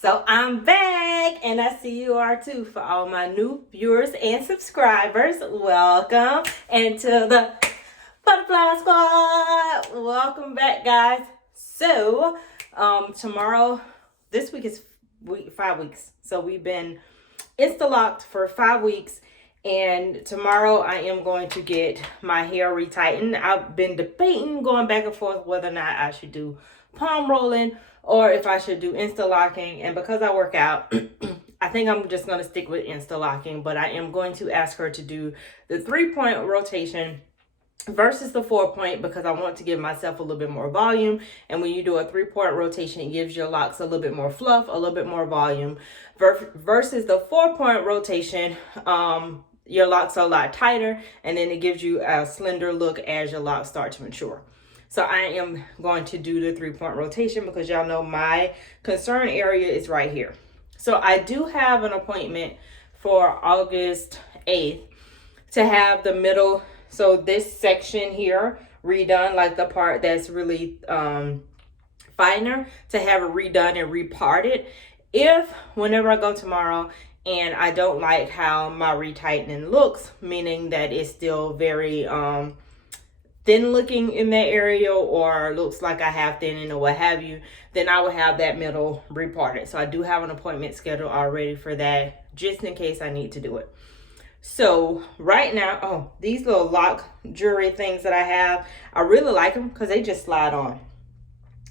So I'm back, and I see you are too. For all my new viewers and subscribers, welcome. And to the Butterfly Squad, welcome back, guys. So, tomorrow, this week is 5 weeks. So we've been Insta-locked for 5 weeks. And tomorrow I am going to get my hair retightened. I've been debating, going back and forth, whether or not I should do palm rolling or if I should do Insta-locking. And because I work out, I think I'm just going to stick with Insta-locking. But I am going to ask her to do the 3-point rotation versus the 4-point, because I want to give myself a little bit more volume. And when you do a 3-point rotation, it gives your locks a little bit more fluff, a little bit more volume, versus the 4-point rotation. Your locks are a lot tighter, and then it gives you a slender look as your locks start to mature. So I am going to do the 3-point rotation because y'all know my concern area is right here. So I do have an appointment for August 8th to have the middle, so this section here redone, like the part that's really finer, to have it redone and reparted. Whenever I go tomorrow and I don't like how my retightening looks, meaning that it's still very thin looking in that area, or looks like I have thinning or what have you, then I will have that middle reparted. So I do have an appointment scheduled already for that, just in case I need to do it. So right now, these little lock jewelry things that I have, I really like them because they just slide on.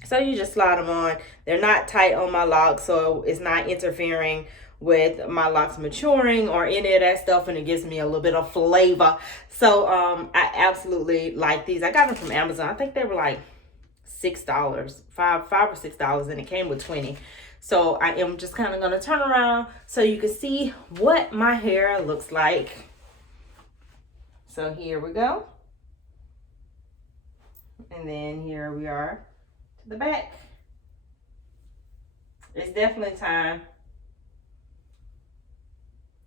So you just slide them on. They're not tight on my locks, so it's not interfering with my locks maturing or any of that stuff, and it gives me a little bit of flavor. So I absolutely like these. I got them from Amazon. I think they were like $6, $5 or $6, and it came with 20. So I am just kind of going to turn around so you can see what my hair looks like. So here we go. And then here we are to the back. It's definitely time.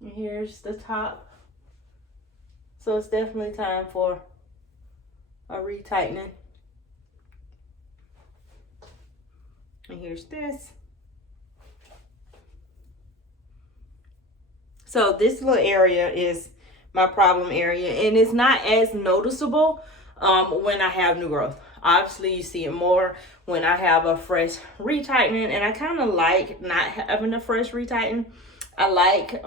And here's the top. So it's definitely time for a retightening. And here's this. So this little area is my problem area, and it's not as noticeable when I have new growth. Obviously, you see it more when I have a fresh retightening, and I kind of like not having a fresh retighten. I like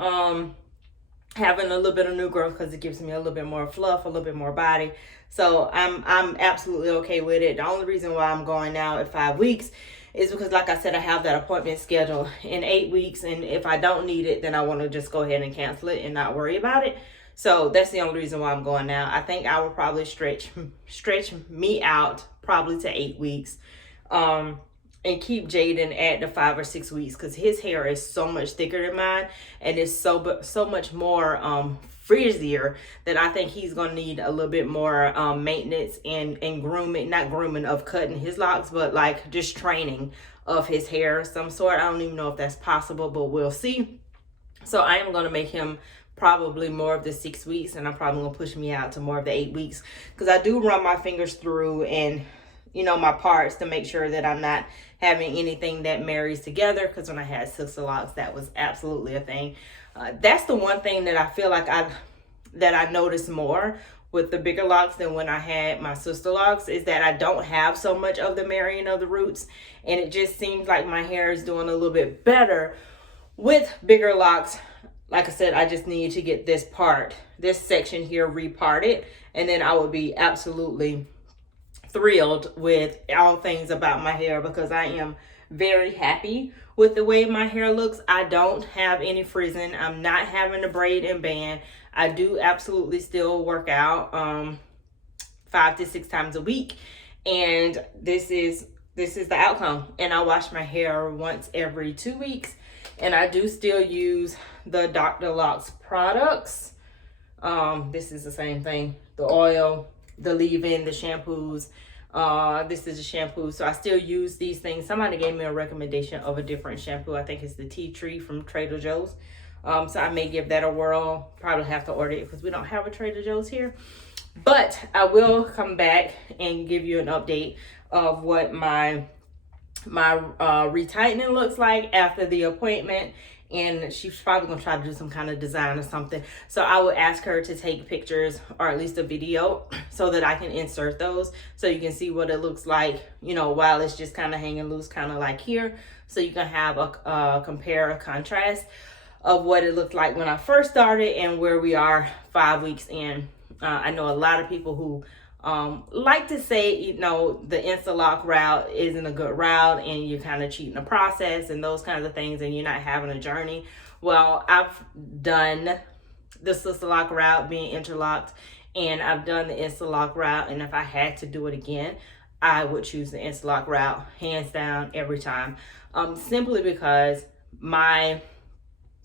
having a little bit of new growth because it gives me a little bit more fluff, a little bit more body. So I'm absolutely okay with it. The only reason why I'm going now at 5 weeks is because, like I said, I have that appointment scheduled in 8 weeks, and if I don't need it, then I want to just go ahead and cancel it and not worry about it. So that's the only reason why I'm going now. I think I will probably stretch me out probably to 8 weeks, and keep Jaden at the 5 or 6 weeks, because his hair is so much thicker than mine, and it's so much more frizzier, that I think he's gonna need a little bit more maintenance and grooming, not grooming of cutting his locks, but like just training of his hair of some sort. I don't even know if that's possible, but we'll see. So I am gonna make him probably more of the 6 weeks, and I'm probably gonna push me out to more of the 8 weeks, because I do run my fingers through and my parts to make sure that I'm not having anything that marries together, because when I had sister locks, that was absolutely a thing. That's the one thing that I feel like I noticed more with the bigger locks than when I had my sister locks, is that I don't have so much of the marrying of the roots, and it just seems like my hair is doing a little bit better with bigger locks. Like I said, I just need to get this section here reparted, and then I will be absolutely thrilled with all things about my hair, because I am very happy with the way my hair looks. I don't have any frizzing. I'm not having to braid and band. I do absolutely still work out 5 to 6 times a week, and this is the outcome. And I wash my hair once every 2 weeks, and I do still use the Dr. Locs products. This is the same thing, the oil, the leave-in, the shampoos. This is a shampoo, so I still use these things. Somebody gave me a recommendation of a different shampoo. I think it's the tea tree from Trader Joe's. So I may give that a whirl. Probably have to order it because we don't have a Trader Joe's here. But I will come back and give you an update of what my my retightening looks like after the appointment, and she's probably gonna try to do some kind of design or something. So I would ask her to take pictures or at least a video so that I can insert those so you can see what it looks like, you know, while it's just kind of hanging loose, kind of like here, so you can have a compare, a contrast of what it looked like when I first started and where we are 5 weeks in. I know a lot of people who like to say, you know, the Instalock route isn't a good route and you're kind of cheating the process and those kinds of things and you're not having a journey. Well, I've done the Sisterlock route being interlocked, and I've done the Instalock route, and if I had to do it again, I would choose the Instalock route hands down every time, simply because my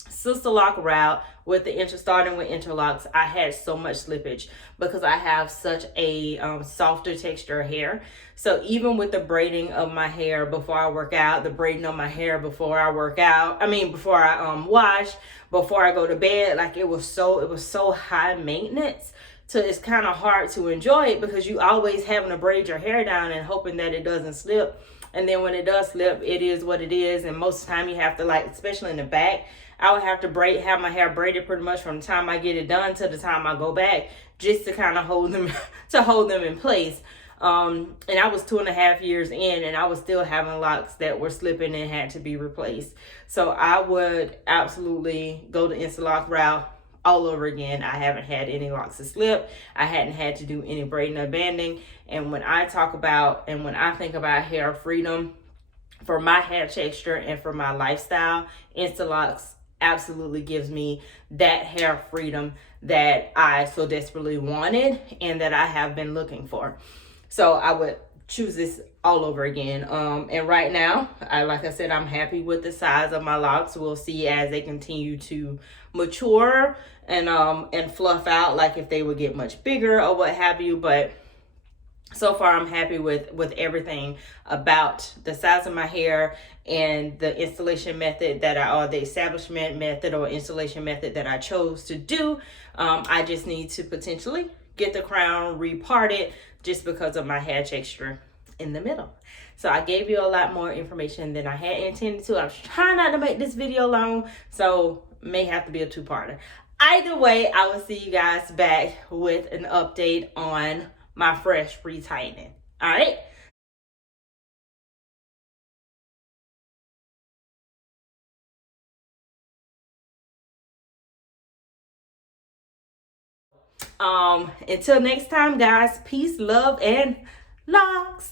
Sisterlock route with the starting with interlocks, I had so much slippage because I have such a softer texture hair. So even with the braiding of my hair before I work out, the braiding of my hair before I work out, before I wash, before I go to bed, like it was so high maintenance. So it's kind of hard to enjoy it because you always having to braid your hair down and hoping that it doesn't slip. And then when it does slip, it is what it is. And most of the time you have to, like, especially in the back, I would have to have my hair braided pretty much from the time I get it done to the time I go back, just to kind of hold them in place. And I was 2.5 years in, and I was still having locks that were slipping and had to be replaced. So I would absolutely go the Instalock route all over again. I haven't had any locks to slip. I hadn't had to do any braiding or banding. And when I talk about and when I think about hair freedom for my hair texture and for my lifestyle, Instalocks absolutely gives me that hair freedom that I so desperately wanted and that I have been looking for. So I would choose this all over again. And right now, like I said, I'm happy with the size of my locks. We'll see as they continue to mature and fluff out, like if they would get much bigger or what have you. But so far, I'm happy with everything about the size of my hair and the installation method or the establishment method or installation method that I chose to do. I just need to potentially get the crown reparted just because of my hair texture in the middle. So I gave you a lot more information than I had intended to. I was trying not to make this video long, so may have to be a two-parter. Either way, I will see you guys back with an update on my fresh retightening. All right. Until next time, guys, peace, love, and locks.